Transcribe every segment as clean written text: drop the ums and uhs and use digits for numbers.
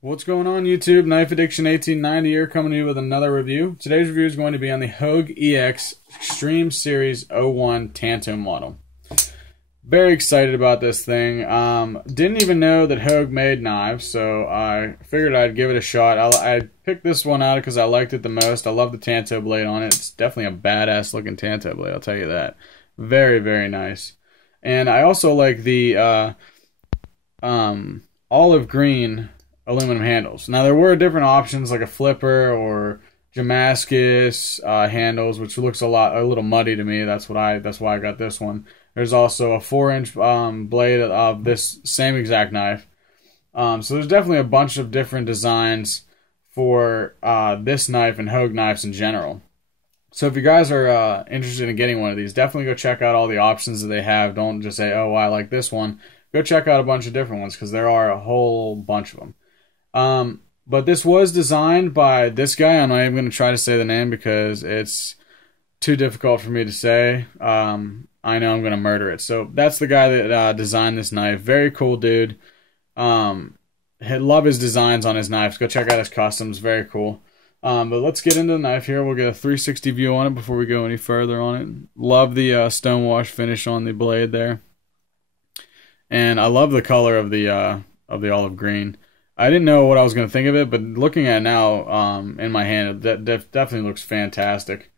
What's going on, YouTube? Knife Addiction 1890 here, coming to you with another review. Today's review is going to be on the Hogue EX Extreme Series 01 Tanto model. Very excited about this thing. Didn't even know that Hogue made knives, so I figured I'd give it a shot. I picked this one out because I liked it the most. I love the Tanto blade on it. It's definitely a badass looking Tanto blade, I'll tell you that. Very, very nice. And I also like the olive green aluminum handles. Now there were different options like a flipper or Damascus handles, which looks a little muddy to me. That's why I got this one. There's also a 4-inch blade of this same exact knife. So there's definitely a bunch of different designs for this knife and Hogue knives in general. So if you guys are interested in getting one of these, definitely go check out all the options that they have. Don't just say, oh, I like this one. Go check out a bunch of different ones because there are a whole bunch of them. But this was designed by this guy. I'm not even going to try to say the name because it's too difficult for me to say. I know I'm going to murder it. So that's the guy that designed this knife. Very cool dude. I love his designs on his knives. Go check out his customs. Very cool. But let's get into the knife here. We'll get a 360 view on it before we go any further on it. Love the stonewash finish on the blade there. And I love the color of the olive green. I didn't know what I was going to think of it, but looking at it now in my hand, it definitely looks fantastic.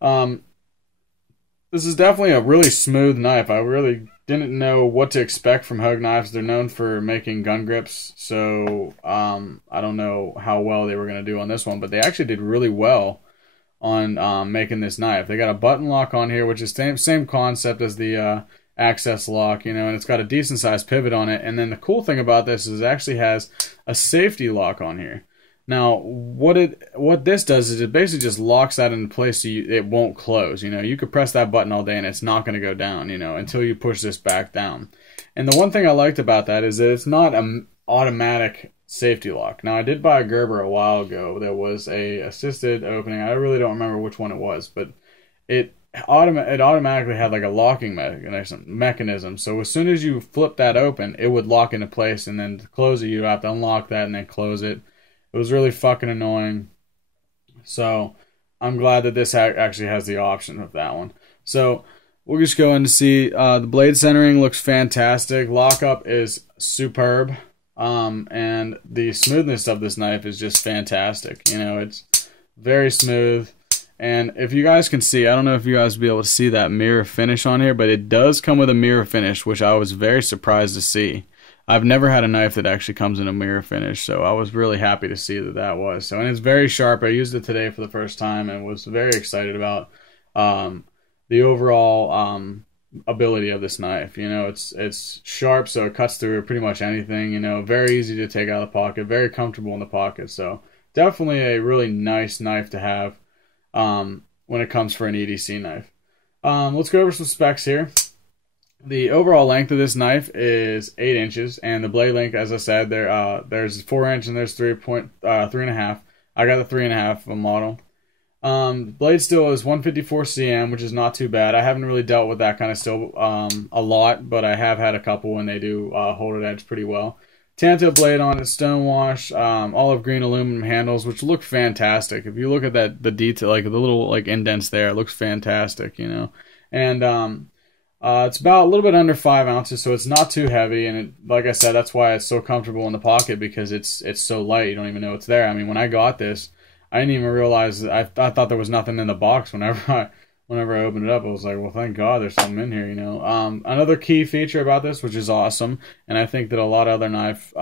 This is definitely a really smooth knife. I really didn't know what to expect from Hogue knives. They're known for making gun grips, so I don't know how well they were going to do on this one, but they actually did really well on making this knife. They got a button lock on here, which is same concept as the access lock, and it's got a decent sized pivot on it. And then the cool thing about this is it actually has a safety lock on here. Now what this does is it basically just locks that into place so it won't close. You could press that button all day and it's not going to go down, until you push this back down. And the one thing I liked about that is that it's not an automatic safety lock. Now I did buy a Gerber a while ago that was a assisted opening. I really don't remember which one it was, but it automatically had like a locking mechanism. So as soon as you flip that open, it would lock into place, and then to close it, you'd have to unlock that and then close it. It was really fucking annoying. So I'm glad that this actually has the option of that one. So we'll just go in to see. The blade centering looks fantastic. Lockup is superb. And the smoothness of this knife is just fantastic. It's very smooth. And if you guys can see, I don't know if you guys will be able to see that mirror finish on here, but it does come with a mirror finish, which I was very surprised to see. I've never had a knife that actually comes in a mirror finish, so I was really happy to see that was. So, and it's very sharp. I used it today for the first time and was very excited about the overall ability of this knife. It's sharp, so it cuts through pretty much anything. Very easy to take out of the pocket, very comfortable in the pocket. So definitely a really nice knife to have when it comes for an EDC knife. Let's go over some specs here. The overall length of this knife is 8 inches, and the blade length, as I said, there's 4 inch and there's 3.5. I got the 3.5 model. Blade steel is 154 cm, which is not too bad. I haven't really dealt with that kind of steel a lot, but I have had a couple, and they do hold it edge pretty well. Tanto blade on it, stonewash, olive green aluminum handles, which look fantastic. If you look at the detail, like the little indents there, it looks fantastic, And it's about a little bit under 5 ounces, so it's not too heavy. And like I said, that's why it's so comfortable in the pocket, because it's so light. You don't even know it's there. I mean, when I got this, I didn't even realize that I thought there was nothing in the box whenever I opened it up. I was like, well, thank God there's something in here, Another key feature about this, which is awesome, and I think that a lot of other knife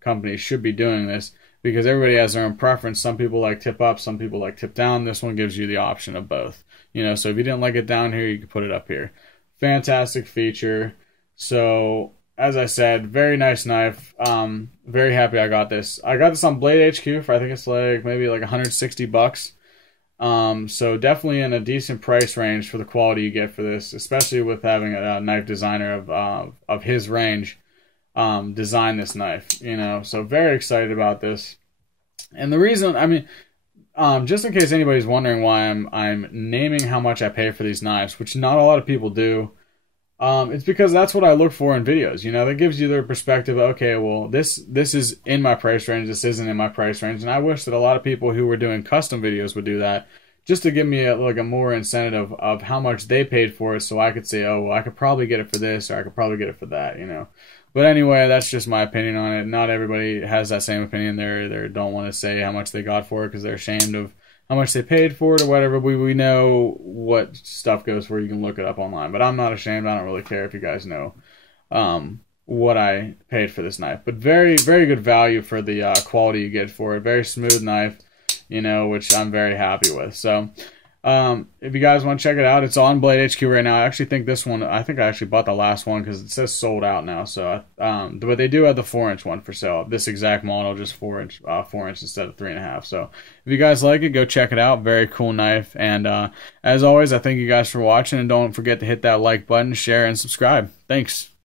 companies should be doing this, because everybody has their own preference. Some people like tip up, some people like tip down. This one gives you the option of both. So if you didn't like it down here, you could put it up here. Fantastic feature. So as I said, very nice knife. Very happy I got this. I got this on Blade HQ for, I think it's maybe like 160 bucks. So definitely in a decent price range for the quality you get for this, especially with having a knife designer of his range design this knife. So very excited about this. And the reason, I mean, just in case anybody's wondering why I'm naming how much I pay for these knives, which not a lot of people do. It's because that's what I look for in videos. You know, that gives you their perspective. Okay, well, this is in my price range. This isn't in my price range, and I wish that a lot of people who were doing custom videos would do that, just to give me like a more incentive of how much they paid for it, so I could say, oh, well, I could probably get it for this, or I could probably get it for that. You know. But anyway, that's just my opinion on it. Not everybody has that same opinion. They don't want to say how much they got for it because they're ashamed of how much they paid for it or whatever. We know what stuff goes for. You can look it up online. But I'm not ashamed. I don't really care if you guys know what I paid for this knife. But very, very good value for the quality you get for it. Very smooth knife, you know, which I'm very happy with. So if you guys want to check it out, it's on Blade HQ right now. I actually think this one, I think I actually bought the last one because it says sold out now. So, but they do have the 4-inch one for sale. This exact model, just 4-inch, 4-inch instead of 3.5. So if you guys like it, go check it out. Very cool knife. And as always, I thank you guys for watching, and don't forget to hit that like button, share, and subscribe. Thanks.